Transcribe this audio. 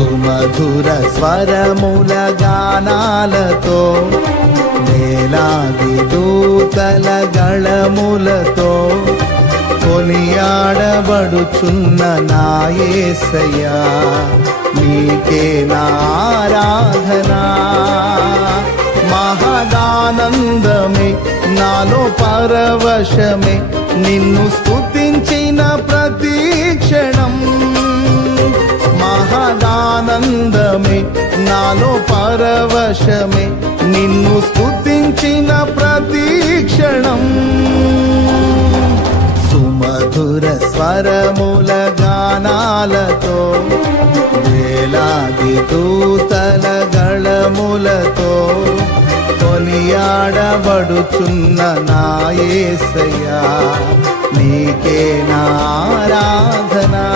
సుమధుర స్వరముల గానాలతో వేలాది దూతల గళములతో కొనియాడబడుచున్న నా యేసయ్యా నీకే నా ఆరాధనా. మహదానందమే నాలో పరవశమే నిన్ను స్తుతించిన ప్రతి క్షణం. మహదానందమే నాలో పరవశమే నిన్ను స్తుతించిన ప్రతి క్షణం. సుమధుర స్వరముల గానాలతో వేలాది దూతల గళములతో కొనియాడబడుచున్న నా యేసయ్యా నీకే నా ఆరాధనా.